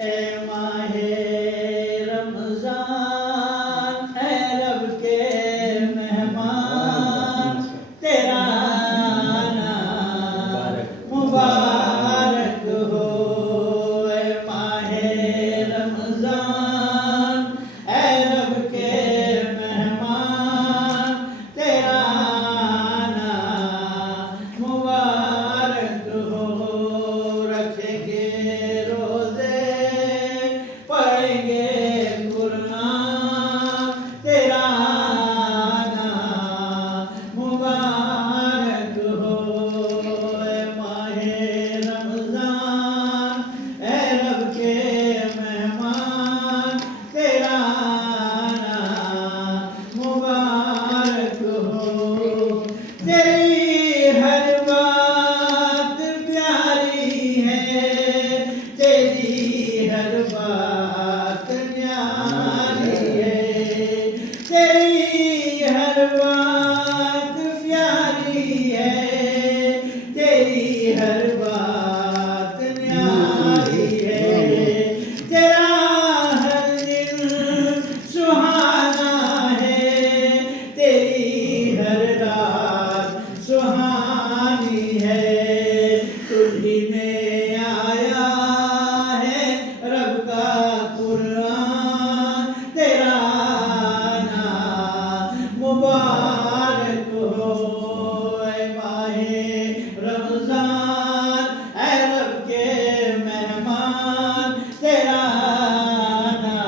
اے ماہ رمضان اے رب کے مہمان تیرا آنا مبارک ہو اے ماہ رمضان اے رب کے مہمان تیرا آنا مبارک ہو رکھیں گے روزے پڑھیں گے قرآن تیرا آنا مبارک ہو اے ماہ رمضان اے رب کے مہمان تیرا آنا مبارک ہو تیری ہر بات پیاری ہے تیری ہر بات نیاری ہے تیری ہر بات پیاری ہے تیری ہر بات نیاری ہے تیرا ہر دل سہانا ہے تیری ہر رات سہانی ہے تجھی میں آیا ہے رب کا قرآن تیرا آنا مبارک ہو اے ماہ رمضان اے رب کے مہمان تیرا آنا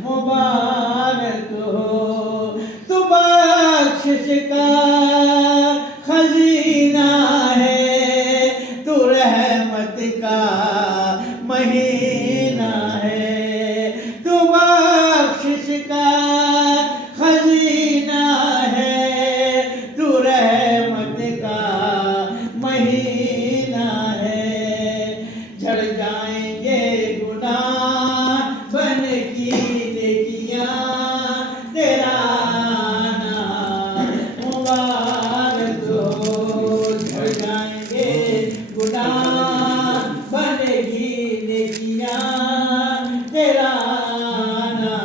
مبارک ہو تو بخشش کا خزینہ ہے تو رحمت کا مہینہ ہے تو بخشش کا خزینہ ہے تو رحمت کا مہینہ ہے جھڑ جائیں گے گناہ بن کی نیکیاں تیرا آنا مبارک ہو جھڑ جائیں گے گناہ بن کی نیکیاں تیرا آنا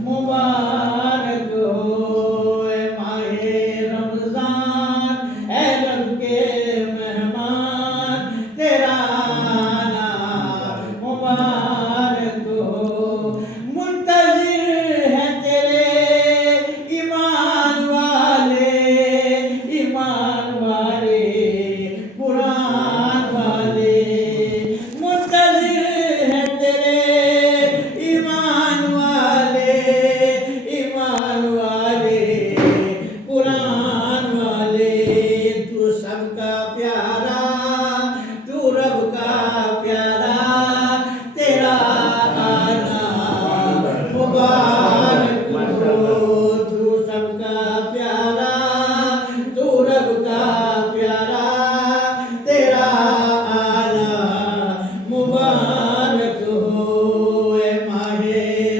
مبارک ہو اے ماہ رمضان اے رب کے مہمان تیرا آنا مبارک ہو منتظر ہے تیرے ایمان والے قرآن والے منتظر ہے تیرے ایمان والے قرآن والے تو سب کا پیارا تو رب کا پیارا تیرا آنا مبارک ہو تو سب کا پیارا تو رب کا پیارا تیرا آنا مبارک ہو اے ماہ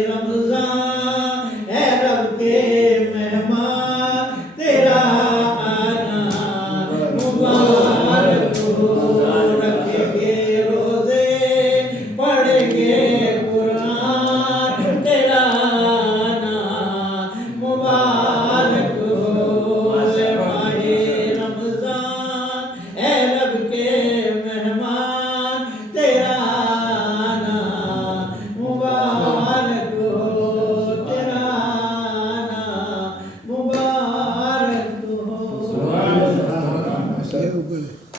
رمضان اے رب کے مہمان تیرا آنا مبارک ہو رکھیں گے روزے پڑھیں گے قرآن تیرا آنا مبارک ہو اے ماہ رمضان اے رب کے مہمان تیرا آنا مبارک ہو تیرا آنا مبارک ہو